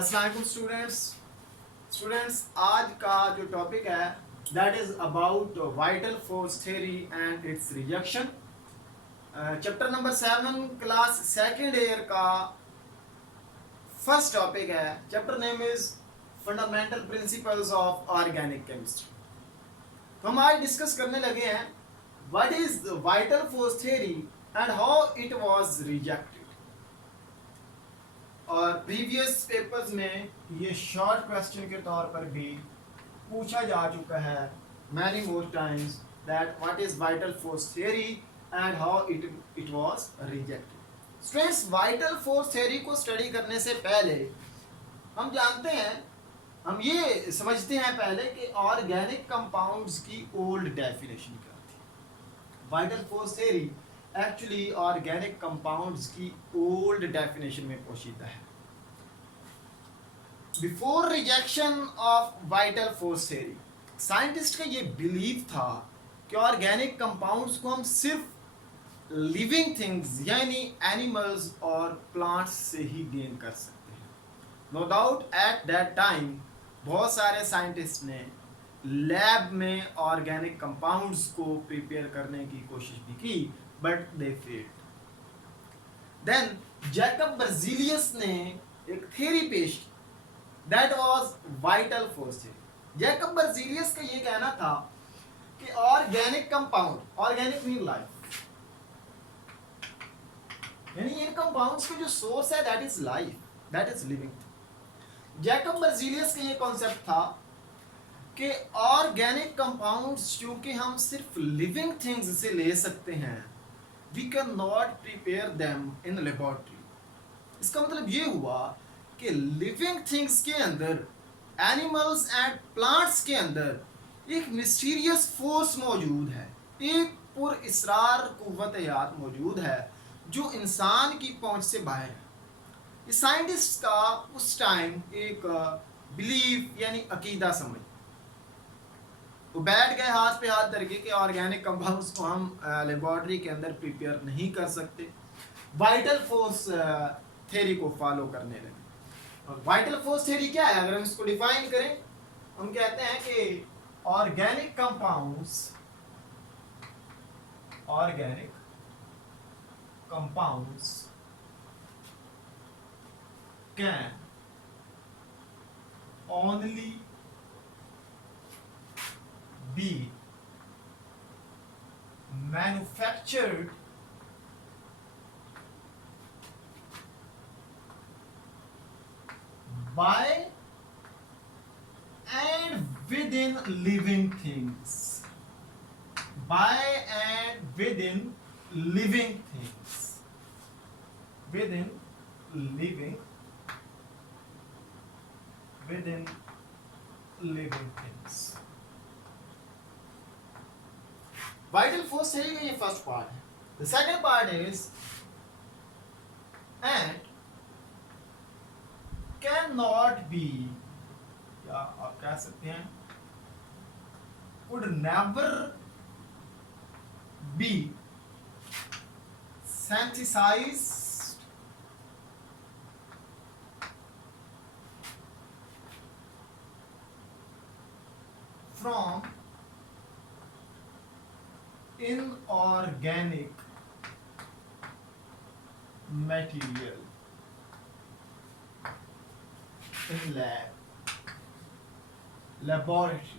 अस्सलाम वालेकुम स्टूडेंट्स आज का जो टॉपिक है that is about vital force theory and it's rejection. Chapter number 7 class second year का फर्स्ट टॉपिक है। Chapter name is fundamental principles of organic chemistry. तो हम आज डिस्कस करने लगे हैं what is the vital force theory and how it was rejected. और previous papers में ये शॉर्ट क्वेश्चन के तौर पर भी पूछा जा चुका है many more times that what is vital force theory and how it was rejected. Students, vital force theory को स्टडी करने से पहले हम जानते हैं, हम ये समझते हैं पहले कि ऑर्गेनिक कंपाउंड्स की ओल्ड डेफिनेशन क्या थी। Vital force theory actually organic compounds की ओल्ड डेफिनेशन में पोशीदा है। Before rejection of vital force theory, scientist का ये बिलीव था कि ऑर्गेनिक कंपाउंड्स को हम सिर्फ लिविंग थिंग्स यानी एनिमल्स और प्लांट्स से ही गेन कर सकते हैं। No doubt at that time बहुत सारे साइंटिस्ट ने लैब में ऑर्गेनिक कंपाउंड्स को प्रिपेयर करने की कोशिश भी की, but they failed. Then Jacob Berzelius ने एक थ्योरी पेश की, that was vital force theory. Jacob Berzelius का ये कहना था कि organic compound, organic mean life, यानी इन कंपाउंड्स का जो सोर्स है that is life, that is living. Jacob Berzelius का ये कॉन्सेप्ट था कि ऑर्गेनिक कंपाउंड्स क्योंकि हम सिर्फ लिविंग थिंग्स से ले सकते हैं, we can not prepare them in laboratory. इसका मतलब ये हुआ कि लिविंग थिंग्स के अंदर, एनिमल्स एंड प्लांट्स के अंदर एक मिस्टीरियस फोर्स मौजूद है, एक पुरअसरार कुव्वत-ए-यात मौजूद है जो इंसान की पहुंच से बाहर है। इस साइंटिस्ट का उस टाइम एक बिलीफ यानी अकीदा समझ, तो बैठ गए हाथ पे हाथ धर के कि ऑर्गेनिक कंपाउंड्स को हम लेबोरेटरी के अंदर प्रिपेयर नहीं कर सकते। वाइटल फोर्स थ्योरी को फॉलो करने लगे। और वाइटल फोर्स थ्योरी क्या है, अगर हम इसको डिफाइन करें, हम कहते हैं कि organic compounds can only be manufactured by and within living things, by and within living things, within living things। Vital force theory का ये फर्स्ट पार्ट है। The second part is and can not be, या आप कह सकते हैं would never be synthesized from inorganic material in laboratory.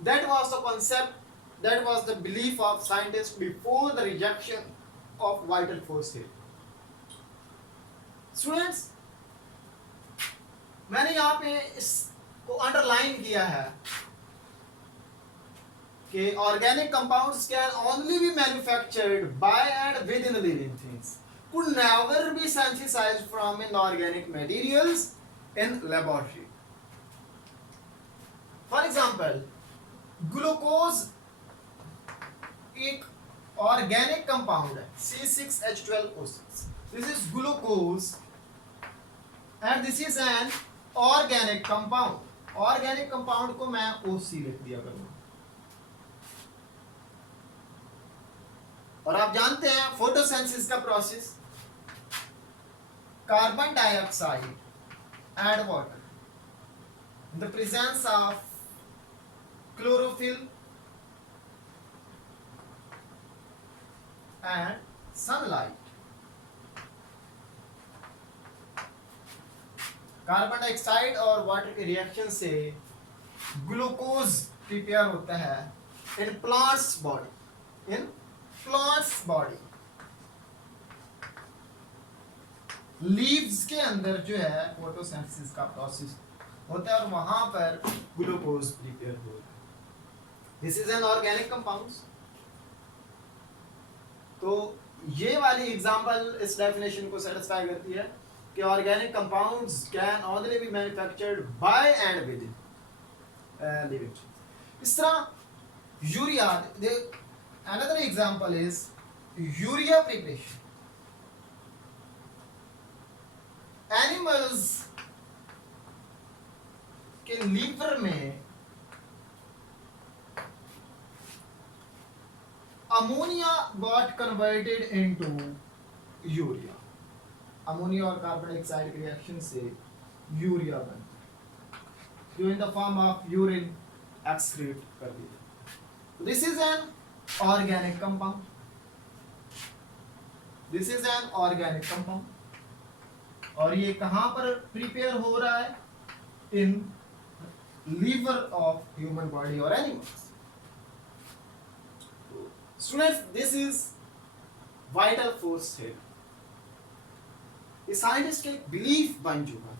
That was the concept, that was the belief of scientists before the rejection of vital force theory. Students, मैंने यहाँ पे इसको underline किया है कि organic compounds can only be manufactured by and with in living things, could never be synthesized from inorganic materials in laboratory. For example, glucose एक organic compound है, C6H12O6। This is glucose and this is an organic compound. Organic compound को मैं OC लिख दिया करूंगा। और आप जानते हैं फोटोसिंथेसिस का process, carbon dioxide and water in the presence of chlorophyll and sunlight. Carbon dioxide और वाटर के रिएक्शन से ग्लूकोज प्रिपेयर होता है in plants body, in plants body. Leaves के अंदर जो है फोटोसिंथेसिस का प्रोसेस होता है और वहां पर ग्लूकोज प्रिपेयर हो रहा है। This is an organic compounds. तो ये वाली एग्जांपल इस डेफिनेशन को सेटिस्फाई करती है कि organic compounds can only be manufactured by and with living. इस तरह urea, another example is urea preparation. Animals के लीवर में ammonia got converted into urea. Ammonia और कार्बन डाइऑक्साइड के रिएक्शन से यूरिया बनता है जो in the form of urine excrete कर दिया। This is an organic compound. This is an organic compound और ये कहां पर प्रिपेयर हो रहा है? In liver of human body और animals. Students, this is vital force theory. Scientist के बिलीफ बन चुका था।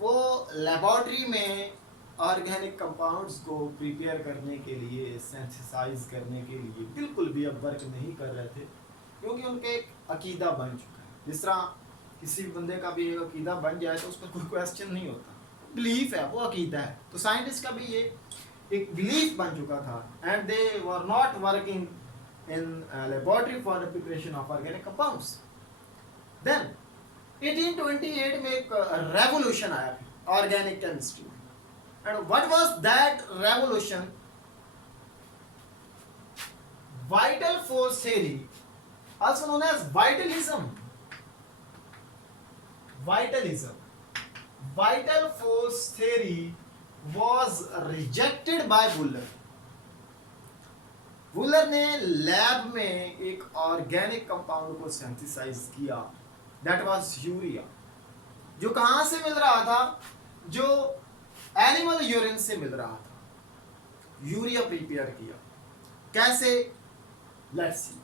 वो लेबोरेटरी में ऑर्गेनिक कंपाउंड्स को प्रिपेयर करने के लिए, सिंथेसाइज करने के लिए बिल्कुल भी अब वर्क नहीं कर रहे थे, क्योंकि उनका एक अकीदा बन चुका है। जिस तरह किसी भी बंदे का भी एक अकीदा बन जाए तो उस पर कोई क्वेश्चन नहीं होता, बिलीफ है, वो अकीदा है। तो साइंटिस्ट का भी ये एक बिलीफ बन चुका था and they were not working in laboratory for the preparation of organic compounds. Then 1828 में एक revolution आया organic chemistry में, and what was that revolution? Vital force theory, also known as vitalism. Vital force theory was rejected by Wooler. Wular ने lab में एक organic compound को synthesise किया, that was urea, जो कहां से मिल रहा था? जो एनिमल यूरिन से मिल रहा था। यूरिया प्रिपेयर किया कैसे? Let's see.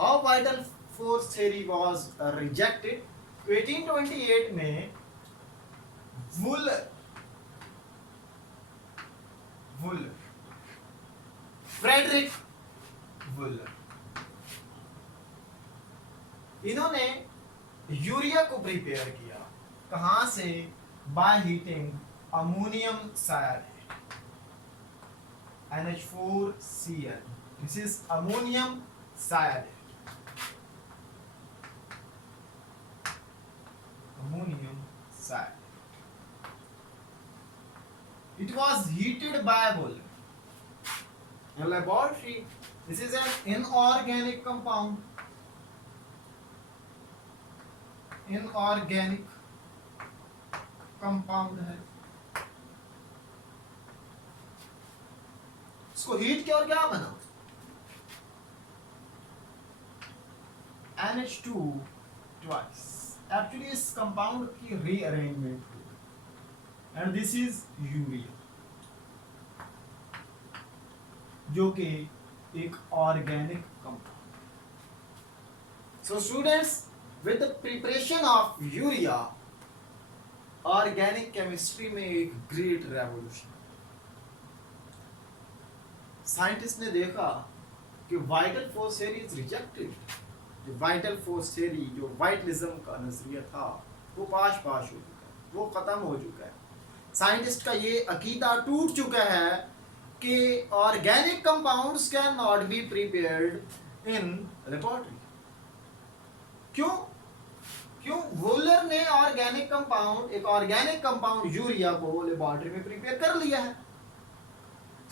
How vital force theory was rejected? 1828 में वुलर फ्रेडरिक वुलर, इन्होंने यूरिया को प्रिपेयर किया। कहां से? By heating ammonium cyanate, NH4Cl. This is ammonium cyanate, ammonium cyanide. It was heated by Wooler in laboratory. This is an inorganic compound. Inorganic compound है। इसको heat किया और क्या बना? NH2 twice. एक्चुअली इस कंपाउंड की रीअरेंजमेंट हुई and this is urea, जो कि एक organic compound. So students, with the preparation of urea, organic chemistry में एक ग्रेट रेवोल्यूशन। साइंटिस्ट ने देखा कि vital force theory is rejected. जो वाइटल फोर्स थ्योरी, जो वाइटलिज्म का नजरिया था, वो पाश हो चुका है, वो खत्म हो चुका है। साइंटिस्ट का ये अकीदा टूट चुका है कि organic compounds can not be prepared in laboratory. क्यों? वुलर ने एक ऑर्गेनिक कंपाउंड यूरिया को लेबोरेटरी में प्रिपेयर कर लिया है।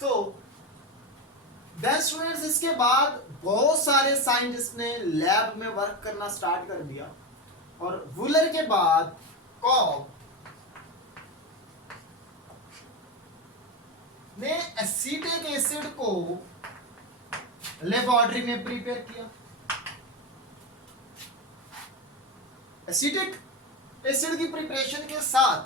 तो देन स्टूडेंट्स, इसके बाद बहुत सारे साइंटिस्ट ने लैब में वर्क करना स्टार्ट कर दिया, और वुलर के बाद कॉब ने एसिटिक एसिड को लेबोरेटरी में प्रिपेयर किया। एसिटिक एसिड की प्रिपरेशन के साथ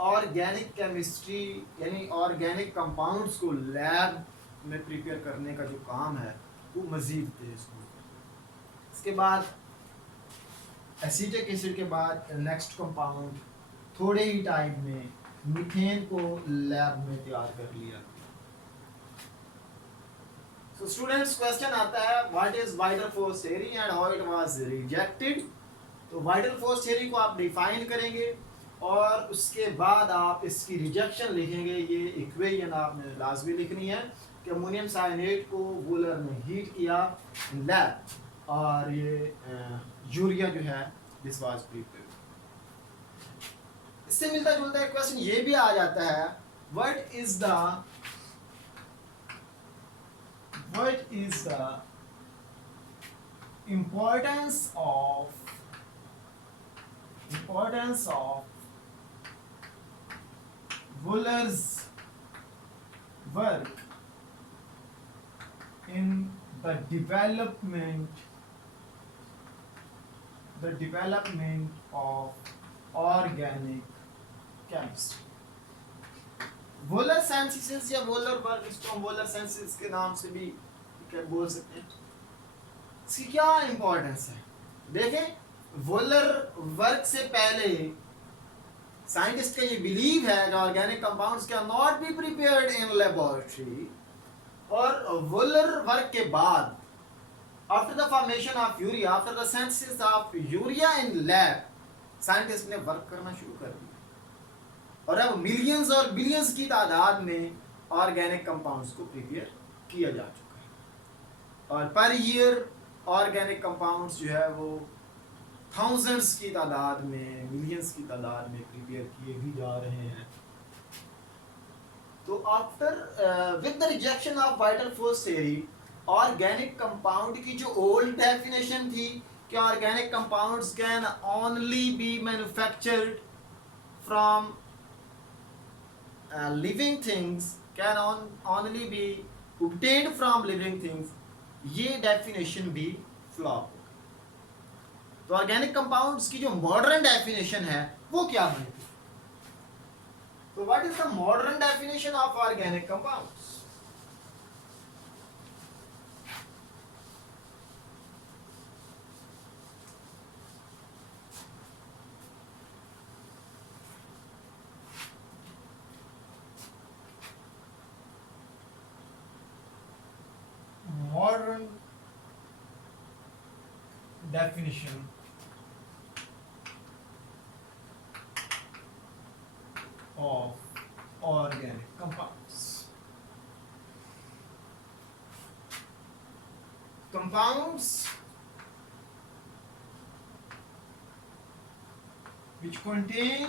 ऑर्गेनिक केमिस्ट्री यानी ऑर्गेनिक कंपाउंड्स को लैब में प्रिपेयर करने का जो काम है वो मजीद तेज हो गया। इसके बाद एसिटिक एसिड के बाद नेक्स्ट कंपाउंड थोड़े ही टाइम में मीथेन को लैब में तैयार कर लिया। So students, क्वेश्चन आता है what is vital force theory and how it was rejected. तो वाइटल फोर्स थ्योरी को आप डिफाइन करेंगे और उसके बाद आप इसकी रिजेक्शन लिखेंगे। ये इक्वेशन आपने लाजमी लिखनी है कि अमोनियम साइनेट को वुलर ने हीट किया लैब और ये यूरिया जो है दिस वाज प्रिपेयर्ड। इससे मिलता जुलता एक क्वेश्चन ये भी आ जाता है what is the importance of Wooler's work in the development of organic chemistry। Volar synthesis या वोलर वर्क, इसको हम वोलर सिंथेसिस के नाम से भी बोल सकते हैं। इसकी क्या इंपॉर्टेंस है? देखें, वोलर वर्क से पहले साइंटिस्ट का ये बिलीव है कि organic compounds can not be prepared in laboratory, और वोलर वर्क के बाद after the formation of urea, after the synthesis of urea in lab, scientist ने वर्क करना शुरू कर दिया और अब मिलियंस और बिलियंस की तादाद में ऑर्गेनिक कंपाउंड्स को प्रिपेयर किया जा चुका है, और पर ईयर ऑर्गेनिक कंपाउंड्स जो है वो थाउजेंड्स की तादाद में, मिलियंस की तादाद में प्रिपेयर किए भी जा रहे हैं। तो after with the rejection of vital force theory, organic compound की जो ओल्ड डेफिनेशन थी कि organic compounds can only be manufactured from living things, can only be obtained from living things, ये डेफिनेशन भी फ्लॉप हो गई। तो ऑर्गेनिक कंपाउंड्स की जो मॉडर्न डेफिनेशन है वो क्या बनेगी? तो what is the modern definition of organic compounds? Modern definition of organic compounds. Compounds which contain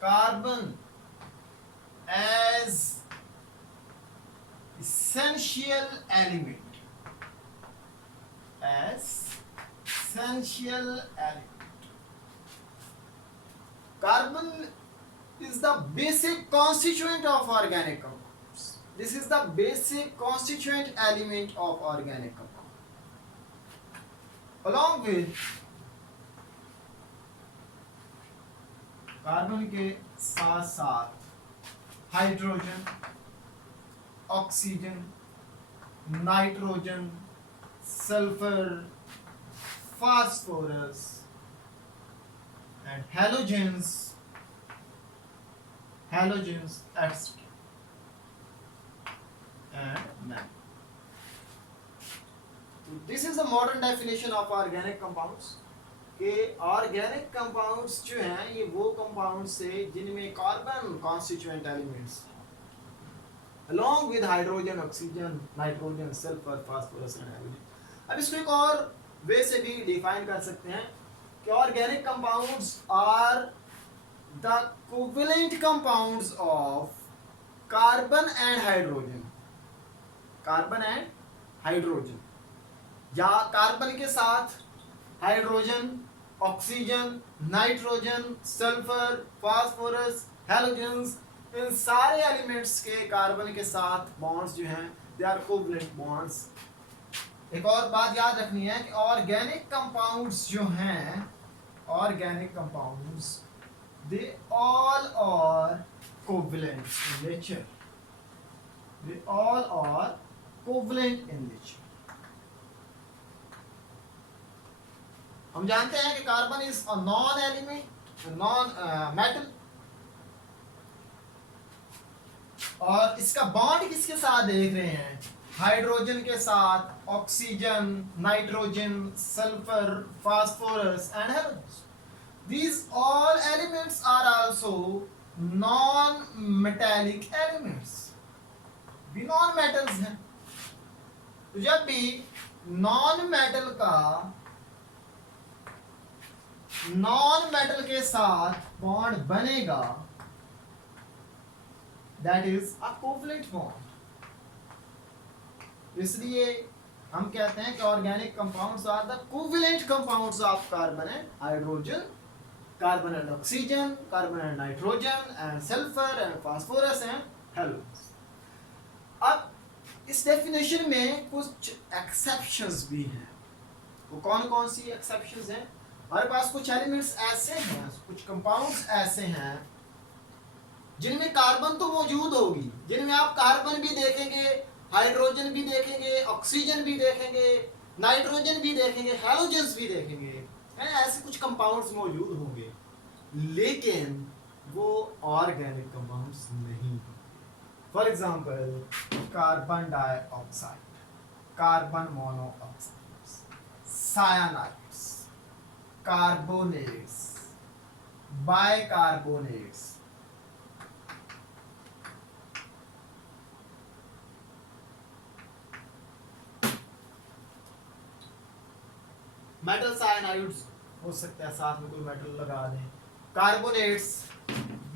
carbon as essential element, carbon is the basic constituent of organic compounds. This is the basic constituent element of organic compound, along with carbon के साथ साथ hydrogen, oxygen, nitrogen, sulphur, phosphorus and halogens etc. and man. This is the modern definition of organic compounds कि organic compounds जो हैं ये वो compounds से जिनमें carbon constituent elements along with hydrogen, oxygen, nitrogen, sulfur, phosphorus and halogen। अब इसको एक और वे से भी डिफाइन कर सकते हैं कि organic compounds are the covalent compounds of carbon and hydrogen, carbon and hydrogen, या कार्बन के साथ hydrogen, oxygen, nitrogen, sulphur, phosphorus, halogens, इन सारे एलिमेंट्स के कार्बन के साथ बॉन्ड्स जो हैं दे आर कोवलेंट बॉन्ड्स। एक और बात याद रखनी है कि ऑर्गेनिक कंपाउंड्स जो हैं, organic compounds they all are covalent in nature, they all are covalent in nature. हम जानते हैं कि carbon is a non element, non metal, और इसका बॉन्ड किसके साथ देख रहे हैं? हाइड्रोजन के साथ, oxygen, nitrogen, sulphur, phosphorus and halogen. These all elements are also non-metallic elements, भी नॉन मेटल्स हैं। तो जब भी नॉन मेटल का नॉन मेटल के साथ बॉन्ड बनेगा, that is a covalent bond. इसलिए हम कहते हैं कि organic compounds are the covalent compounds of carbon and hydrogen, carbon and oxygen, carbon and nitrogen and sulphur and phosphorus and halogen. अब इस डेफिनेशन में कुछ एक्सेप्शंस भी हैं। वो कौन कौन सी एक्सेप्शंस हैं? हमारे पास कुछ एलिमेंट्स ऐसे हैं, कुछ कंपाउंड्स ऐसे हैं जिनमें कार्बन तो मौजूद होगी, जिनमें आप कार्बन भी देखेंगे, हाइड्रोजन भी देखेंगे, ऑक्सीजन भी देखेंगे, नाइट्रोजन भी देखेंगे, हैलोजेंस भी देखेंगे, है ऐसे कुछ कंपाउंड्स मौजूद होंगे, लेकिन वो ऑर्गेनिक कंपाउंड्स नहीं। For example carbon dioxide, carbon monoxide, cyanides, carbonates, bicarbonates, metal cyanides हो सकता है, साथ में कोई मेटल लगा दें, कार्बोनेट्स,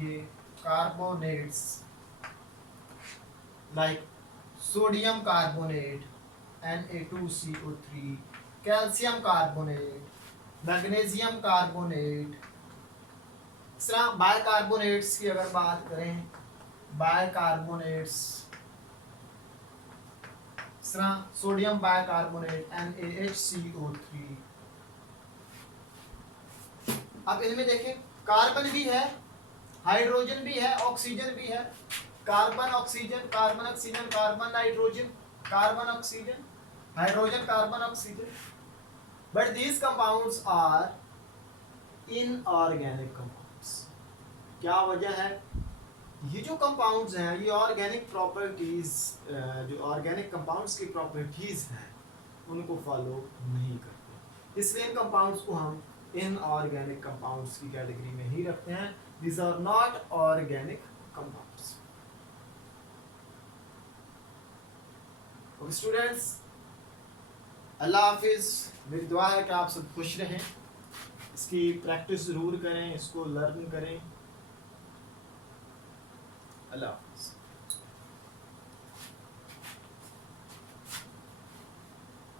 ये carbonates like sodium carbonate Na2CO3, calcium carbonate, magnesium carbonate. इस तरह बाइकार्बोनेट्स की अगर बात करें, बाइकार्बोनेट्स, इस तरह सोडियम बाइकार्बोनेट NaHCO3। अब इनमें देखें कार्बन भी है, हाइड्रोजन भी है, ऑक्सीजन भी है, carbon oxygen, carbon oxygen, carbon nitrogen, carbon oxygen, hydrogen, carbon oxygen. But these compounds are inorganic compounds. क्या वजह है? ये जो कंपाउंड्स हैं ये ऑर्गेनिक प्रॉपर्टीज, जो ऑर्गेनिक कंपाउंड्स की प्रॉपर्टीज हैं उनको फॉलो नहीं करते, इसलिए इन कंपाउंड्स को हम इनऑर्गेनिक कंपाउंड्स की कैटेगरी में ही रखते हैं। These are not organic compounds. Okay students, अल्लाह हाफिज। मेरी दुआ है कि आप सब खुश रहें, इसकी प्रैक्टिस ज़रूर करें, इसको लर्न करें। अल्लाह हाफिज।